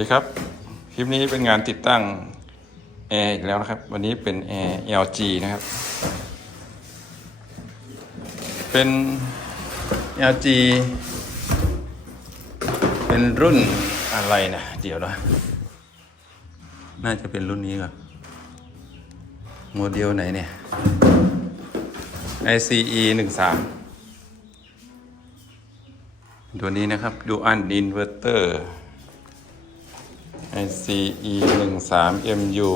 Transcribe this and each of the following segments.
ดีครับ คลิปนี้เป็นงานติดตั้งแอร์อีกแล้วนะครับ วันนี้เป็นแอร์ LG นะครับ เป็น LG เป็นรุ่นอะไรนะเดี๋ยวนะน่าจะเป็นรุ่นนี้ก่อนโมเดลไหนเนี่ย ICE 1 3ตัวนี้นะครับ Dual Inverter ICE 1 3 MU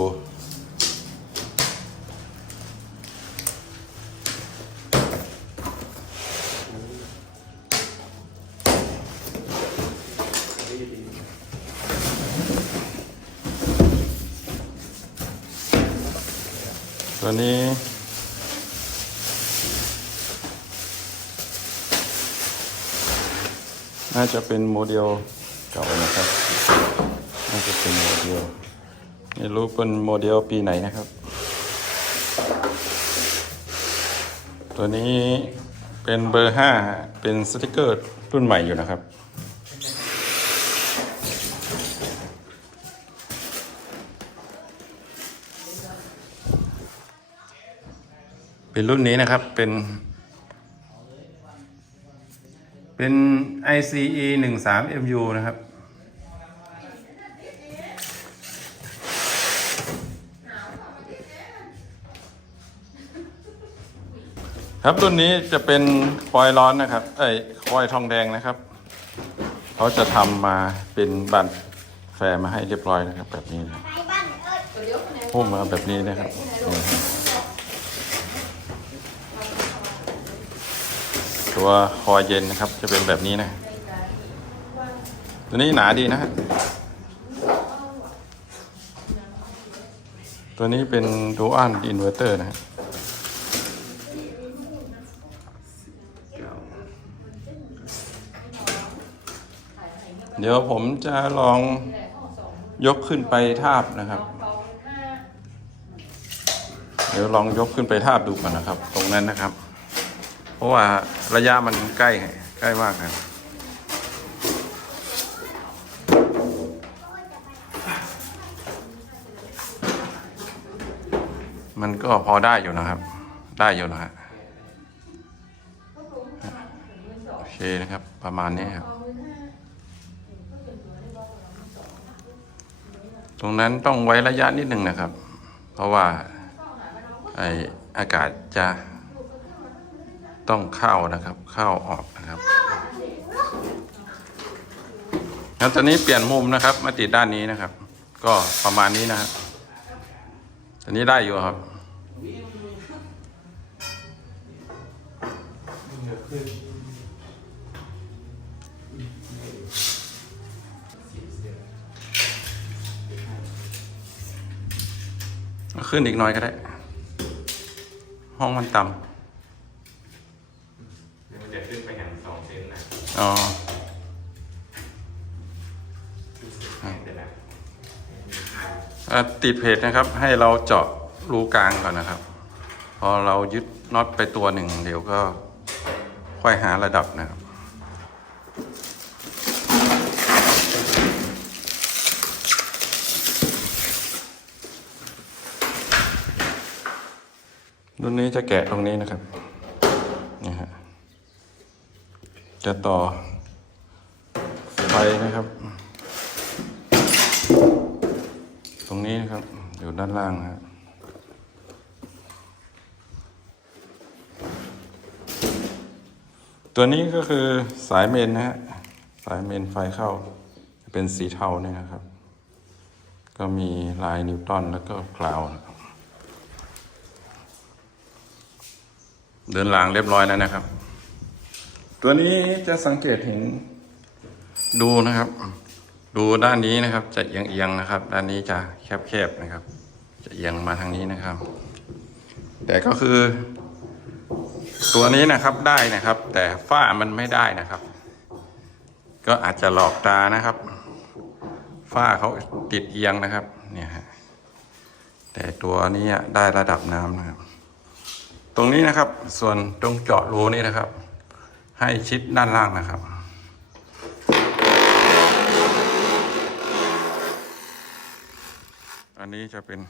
ตัวนี้น่าจะเป็นโมเดลเก่านะครับ เป็นโมเดลไม่รู้เป็นโมเดลปีไหนนะครับ ตัวนี้เป็นเบอร์5เป็นสติกเกอร์รุ่นใหม่อยู่นะครับเป็นรุ่นนี้นะครับ เป็น เป็น ICE 1 3 MU นะครับ ครับรุ่นนี้จะเป็นคอยล์ร้อนนะครับเอ้ยคอยล์ทองแดงนะครับเขาจะทำมาเป็นบันแฟร์มาให้เรียบร้อยนะครับ แบบนี้นะพุ่มมาแบบนี้นะครับตัวคอยเย็นนะครับ จะเป็นแบบนี้นะ ตัวนี้หนาดีนะฮะตัวนี้เป็น Dual Inverter นะฮะ เดี๋ยวผมจะลองยกขึ้นไปทาบนะครับ เดี๋ยวลองยกขึ้นไปทาบดูก่อนนะครับ ตรงนั้นนะครับ เพราะว่าระยะมันใกล้ใกล้มากครับมันก็พอได้อยู่นะครับ ได้อยู่นะฮะโอเคนะครับ ประมาณนี้ครับ ตรงนั้นต้องไว้ระยะนิดหนึ่งนะครับ เพราะว่าไออากาศจะต้องเข้านะครับ เข้าออกนะครับแล้วตอนนี้เปลี่ยนมุมนะครับ มาติดด้านนี้นะครับ ก็ประมาณนี้นะครับตอนนี้ได้อยู่ครับ ขึ้นอีกหน่อยก็ได้ ห้องมันต่มันจะขึ้นไปอย่างสองเซนนะำอ๋อเดี๋ยวนะเอ่อติดเพจนะครับ ให้เราเจาะรูกลางก่อนนะครับ พอเรายึดน็อตไปตัวหนึ่ง เดี๋ยวก็ค่อยหาระดับนะครับ รุ่นนี้จะแกะตรงนี้นะครับนี่ฮะจะต่อไฟนะครับ ตรงนี้นะครับ อยู่ด้านล่างนะครับตัวนี้ก็คือสายเมนนะฮะ สายเมนไฟเข้า เป็นสีเทาเนี่ยนะครับ ก็มีลายนิวตันแล้วก็กราวนะครับ เดินหลังเรียบร้อยแล้วนะครับ ตัวนี้จะสังเกตเห็นดูนะครับ ดูด้านนี้นะครับ จะเอียงๆนะครับ ด้านนี้จะแคบๆนะครับ จะเอียงมาทางนี้นะครับ แต่ก็คือ ตัวนี้นะครับได้นะครับ แต่ฝ้ามันไม่ได้นะครับ ก็อาจจะหลอกตานะครับฝ้าเขาติดเอียงนะครับ เนี่ยฮะแต่ตัวนี้ได้ระดับน้ำนะครับ ตรงนี้นะครับ ส่วนตรงเจาะรูนี่นะครับ ให้ชิดด้านล่างนะครับ อันนี้จะเป็น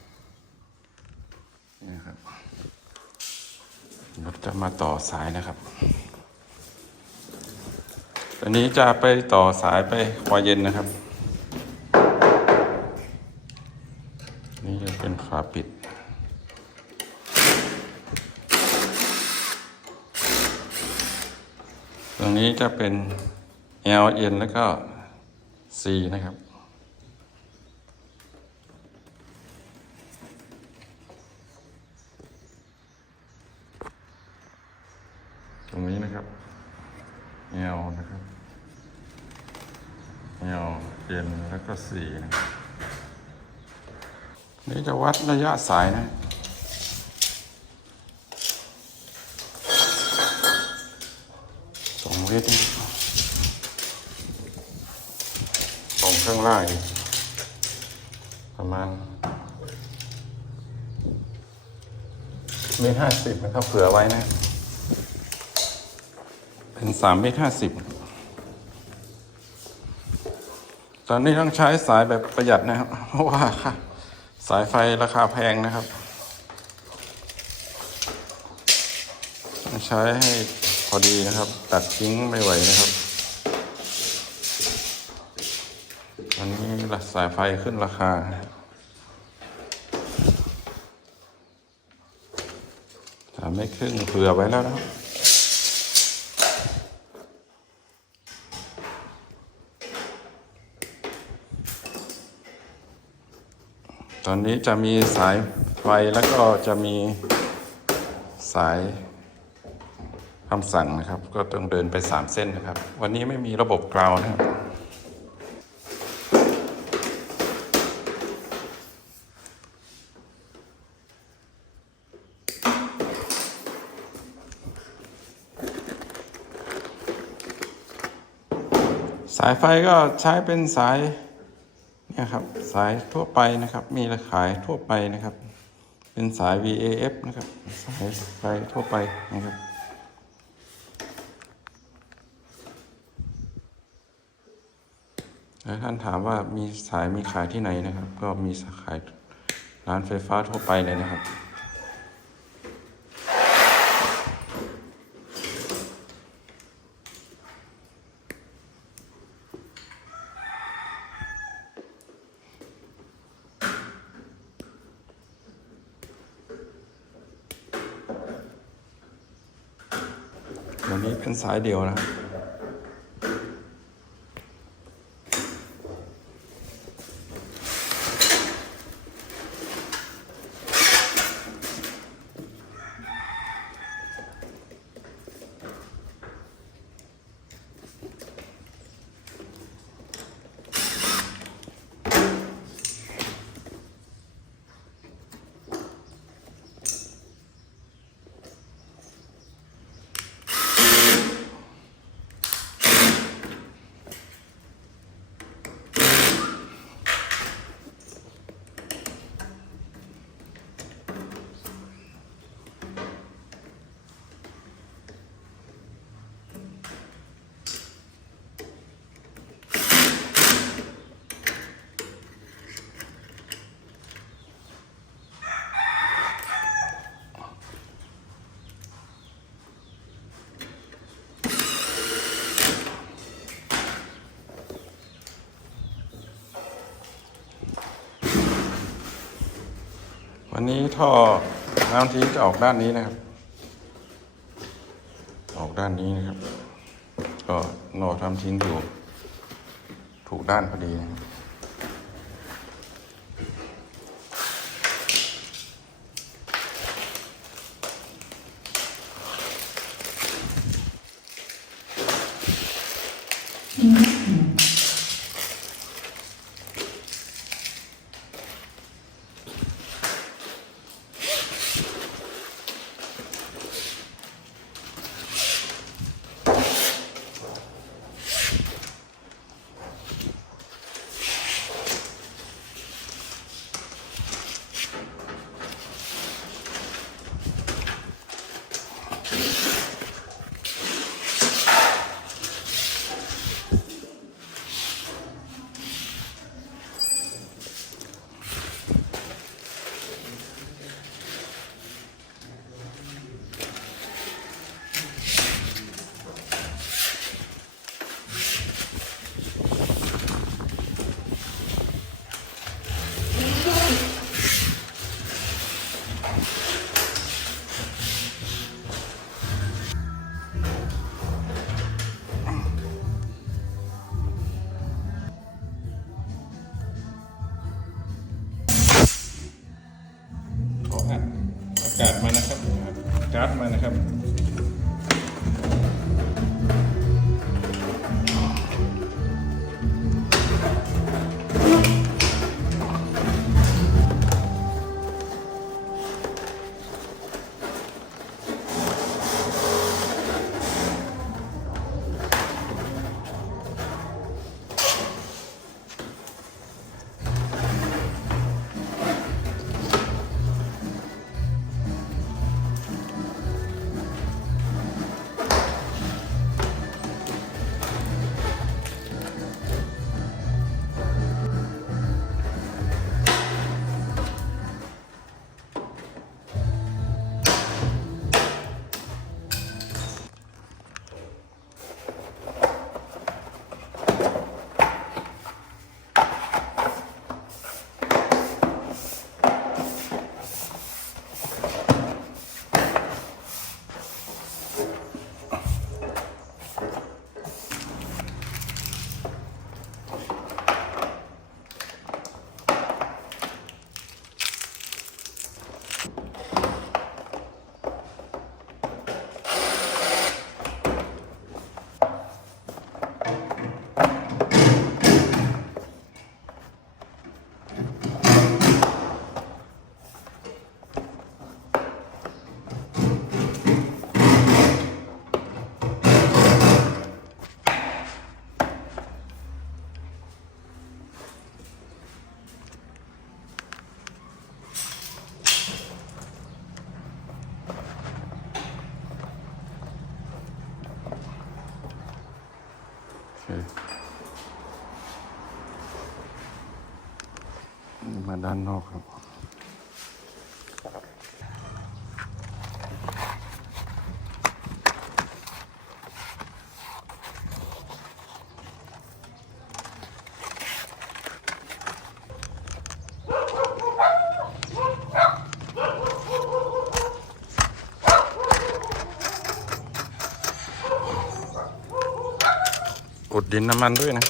นี่ครับเราจะมาต่อสายนะครับ อันนี้จะไปต่อสายไปควายเย็นนะครับ นี่จะเป็นฝาปิด ตรง นี้จะเป็น L N แล้วก็ C นะครับ ตรงนี้นะครับ L นะครับ L N แล้วก็ C นะครับนี่จะวัดระยะสายนะ สองเมตรนะครับตรงข้างล่างอีกประมาณเมตรห้าสิบนะครับ เผื่อไว้นะ เป็นสามเมตรห้าสิบตอนนี้ต้องใช้สายแบบประหยัดนะครับ เพราะว่าสายไฟราคาแพงนะครับ ใช้ให้ พอดีนะครับ ตัดทิ้งไม่ไหวนะครับอันนี้ละสายไฟขึ้นราคาถามไม่ครึ่งเผื่อไว้แล้วนะครับตอนนี้จะมีสายไฟแล้วก็จะมีสาย คำสั่งนะครับ ก็ต้องเดินไปสามเส้นนะครับ วันนี้ไม่มีระบบกราวน์นะครับสายไฟก็ใช้เป็นสายเนี่ยครับสายทั่วไปนะครับ มีราขายทั่วไปนะครับ เป็นสาย VAF นะครับ สายไฟทั่วไปนะครับ แล้วท่านถามว่ามีสายมีขายที่ไหนนะครับ ก็มีสาขายร้านไฟฟ้าทั่วไปเลยนะครับ วันนี้เป็นสายเดียวนะครับ ท่อน้ำทิ้งจะออกด้านนี้นะครับ ออกด้านนี้นะครับ ก็นอทำทิ้งอยู่ ถูกด้านพอดีนะครับ นะครับ มาด้านนอกครับอุดดินน้ำมันด้วยนะ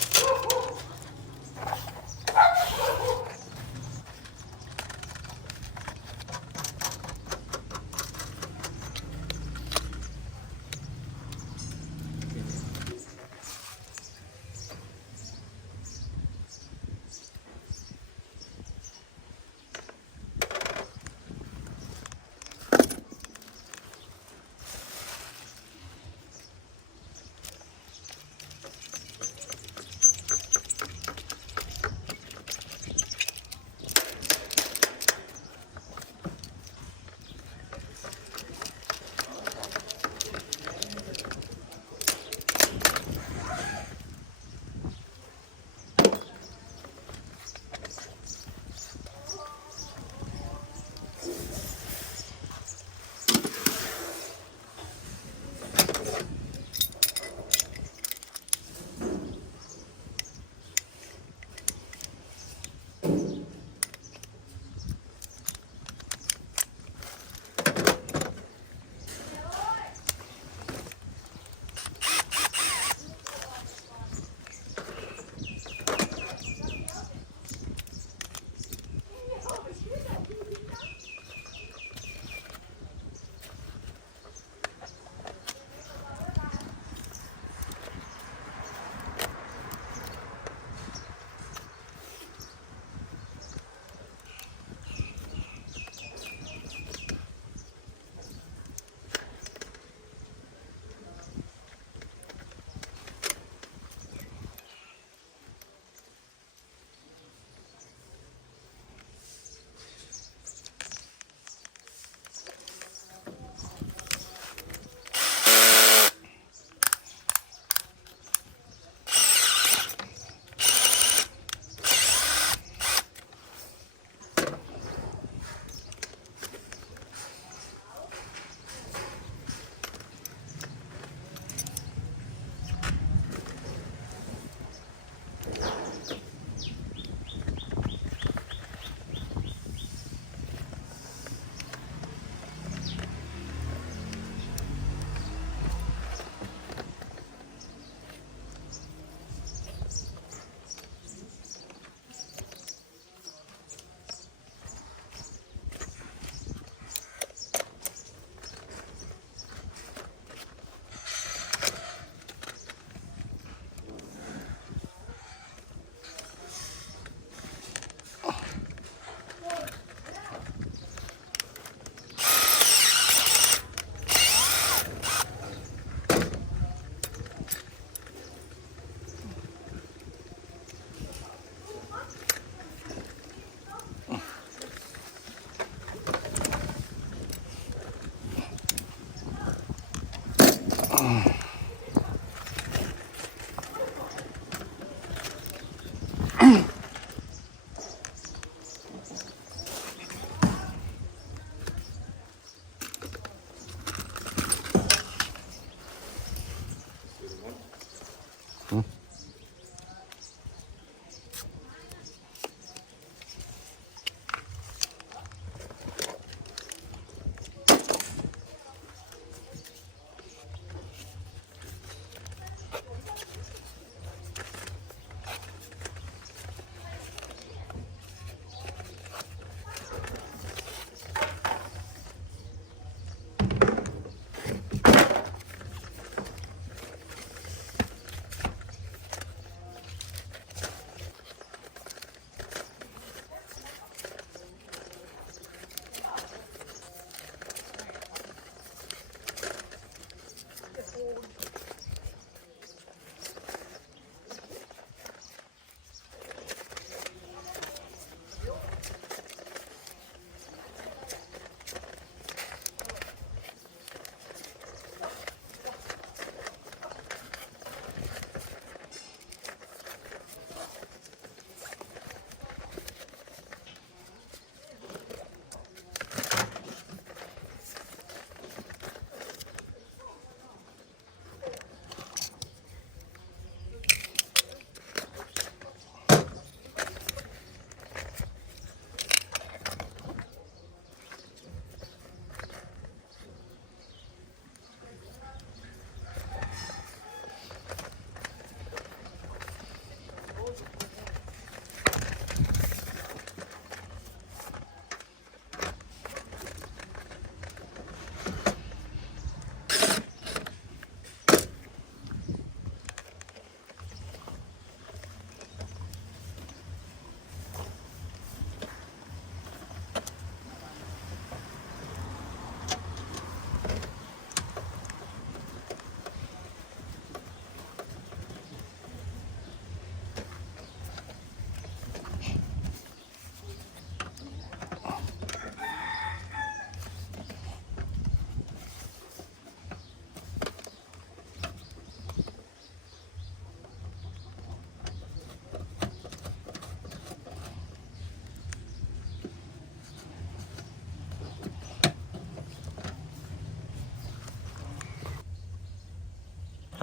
Mm-hmm.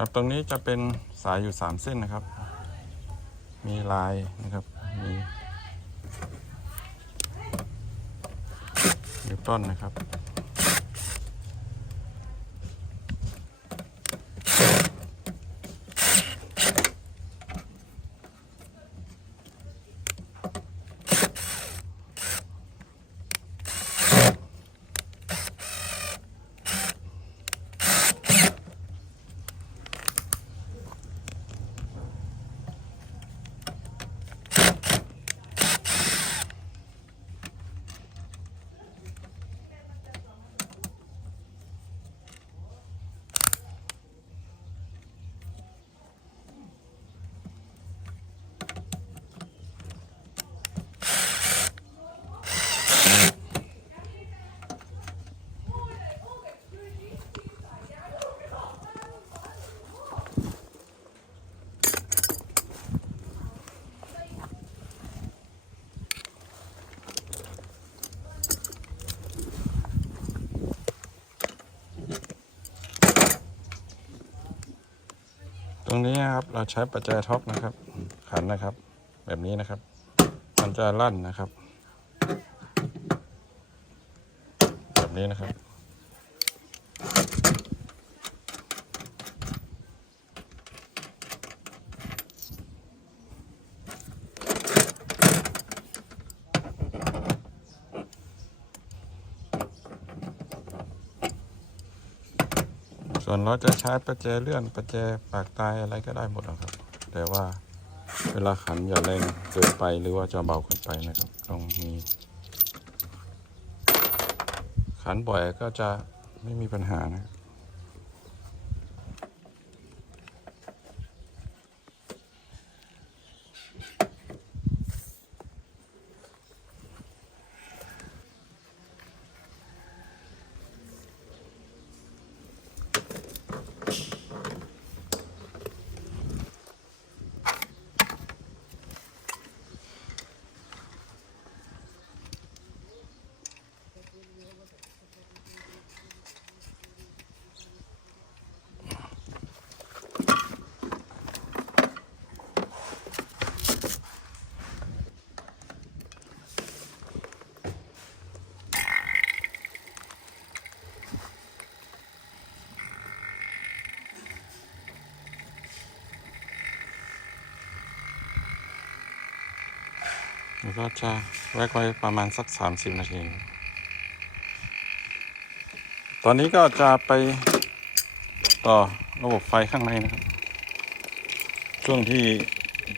ครับตรงนี้จะเป็นสายอยู่สามเส้นนะครับ มีลายนะครับ มีนิวตันนะครับ รงนี้นะครับเราใช้ปัจจัยท็อปนะครับ ขันนะครับ แบบนี้นะครับ มันจะลั่นนะครับ แบบนี้นะครับ ส่วนเราจะใช้ประแจเลื่อนประแจปากตายอะไรก็ได้หมดนะครับ แต่ว่าเวลาขันอย่าแรงเกินไปหรือว่าจะเบาเกินไปนะครับ ต้องมี ขันบ่อยก็จะไม่มีปัญหานะครับ แล้วก็จะแวกไว้ประมาณสัก 30 นาที ตอนนี้ก็จะไปต่อระบบไฟข้างในนะครับ ช่วงที่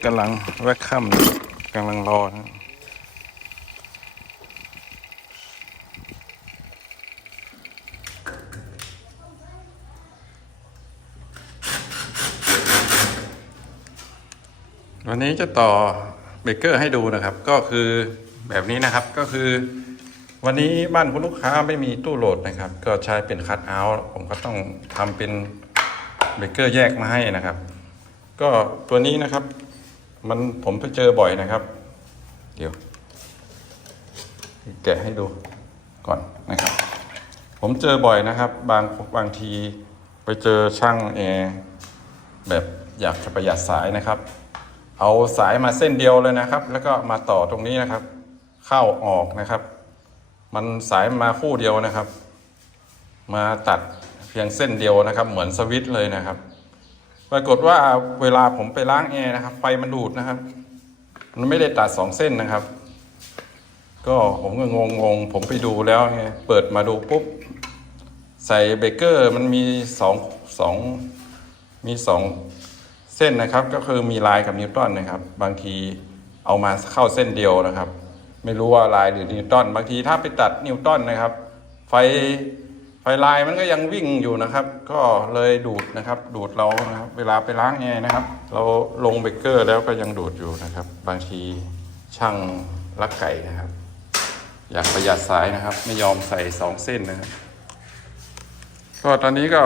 กำลังแวกค่ำกำลังรอนะวันนี้จะต่อ เบเกอร์ให้ดูนะครับ ก็คือแบบนี้นะครับก็คือ วันนี้บ้านคุณลูกค้าไม่มีตู้โหลดนะครับ ก็ใช้เป็นคัตเอาท์ผมก็ต้องทำเป็นเบเกอร์แยกมาให้นะครับ ก็ตัวนี้นะครับ มันผมไปเจอบ่อยนะครับ เดี๋ยว แกะให้ดูก่อนนะครับ ผมเจอบ่อยนะครับ บางบางทีไปเจอช่างแอร์แบบอยากจะประหยัดสายนะครับ เอาสายมาเส้นเดียวเลยนะครับ แล้วก็มาต่อตรงนี้นะครับ เข้าออกนะครับ มันสายมาคู่เดียวนะครับ มาตัดเพียงเส้นเดียวนะครับ เหมือนสวิตช์เลยนะครับ ปรากฏว่าเวลาผมไปล้างแอร์นะครับไฟมันดูดนะครับ มันไม่ได้ตัดสองเส้นนะครับ ก็ผมก็งงงๆผมไปดูแล้วไงเปิดมาดูปุ๊บใส่เบเกอร์มันมีสองสองมีสอง เส้นนะครับก็คือมีลายกับนิวตันนะครับ บางทีเอามาเข้าเส้นเดียวนะครับ ไม่รู้ว่าลายหรือนิวตันบางทีถ้าไปตัดนิวตันนะครับ ไฟไฟลายมันก็ยังวิ่งอยู่นะครับ ก็เลยดูดนะครับ ดูดเรานะครับ เวลาไปล้างแอร์นะครับ เราลงเบเกอร์แล้วก็ยังดูดอยู่นะครับ บางทีช่างลักไก่นะครับ อยากประหยัดสายนะครับ ไม่ยอมใส่สองเส้นนะครับก็ตอนนี้ก็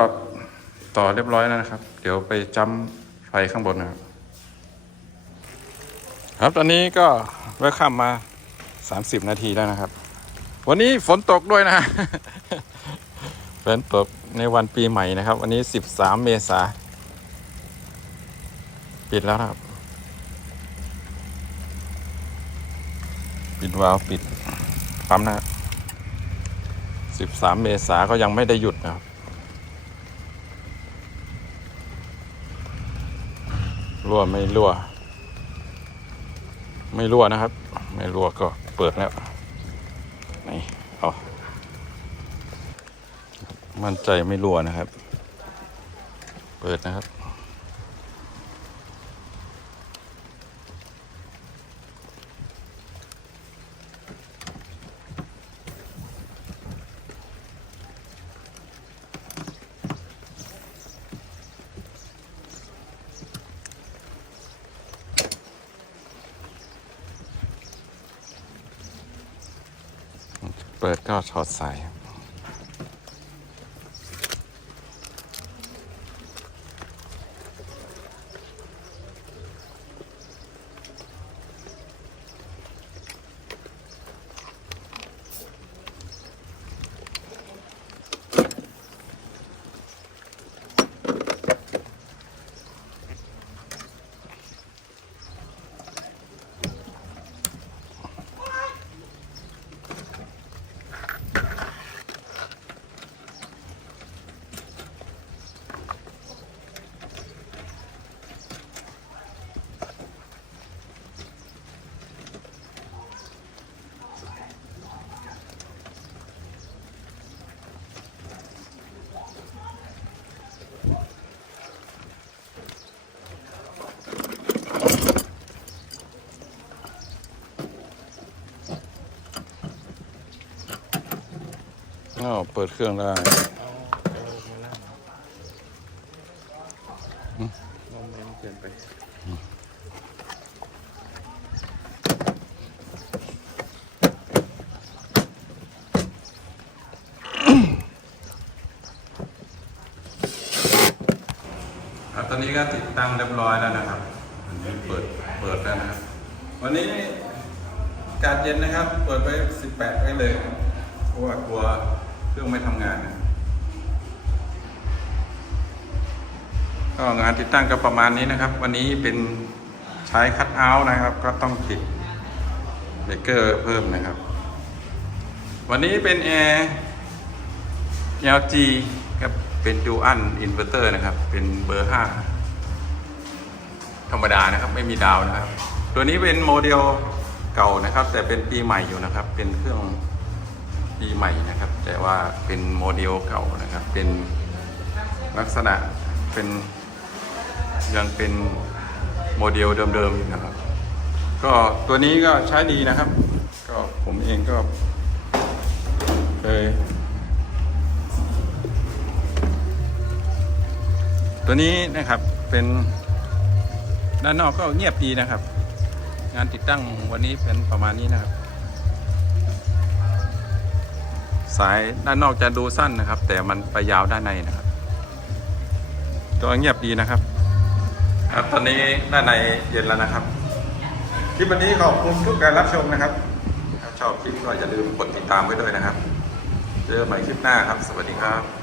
ต่อเรียบร้อยแล้วนะครับ เดี๋ยวไปจำ ไฟข้างบนนะครับครับตอนนี้ก็แวะข้ามมา 30 นาทีแล้วนะครับ วันนี้ฝนตกด้วยนะฝนตกในวันปีใหม่นะครับ วันนี้ 13 เมษาปิดแล้วครับ ปิดวาล์วปิดปั๊มนะครับสิบสามเมษาก็ยังไม่ได้หยุดนะครับ รั่วไม่รั่ว ไม่รั่วนะครับ ไม่รั่วก็เปิดแล้วนี่เอามั่นใจไม่รั่วนะครับ เปิดนะครับ เปิดก็ถอดสายครับ เปิดเครื่องได้ตอนนี้ก็ติดตั้งเรียบร้อยแล้วนะครับอันนี้เปิด เปิดแล้วนะครับ วันนี้กาศเย็นนะครับ เปิดไป 18ไว้เลย เพราะว่ากลัว เครื่องไม่ทำงานนะก็งานติดตั้งก็ประมาณนี้นะครับ วันนี้เป็นใช้คัดเอาท์นะครับ ก็ต้องติดเบรกเกอร์เพิ่มนะครับ วันนี้เป็นแอร์ LG ครับเป็นดูอันอินเวอร์เตอร์นะครับ เป็นเบอร์ 5 ธรรมดานะครับ ไม่มีดาวนะครับ ตัวนี้เป็นโมเดลเก่านะครับ แต่เป็นปีใหม่อยู่นะครับ เป็นเครื่อง ปีใหม่นะครับ แต่ว่าเป็นโมเดลเก่านะครับ เป็นลักษณะเป็นยังเป็นโมเดลเดิมๆอยู่นะครับ ก็ตัวนี้ก็ใช้ดีนะครับ ก็ผมเองก็เคยตัวนี้นะครับเป็นด้านนอกก็เงียบดีนะครับ งานติดตั้งวันนี้เป็นประมาณนี้นะครับ สายด้านนอกจะดูสั้นนะครับ แต่มันไปยาวด้านในนะครับก็เงียบดีนะครับ ครับตอนนี้ด้านในเย็นแล้วนะครับคลิปวันนี้ขอบคุณทุกการรับชมนะครับ ถ้าชอบคลิปก็อย่าลืมกดติดตามไว้ด้วยนะครับ เจอกันใหม่คลิปหน้าครับ สวัสดีครับ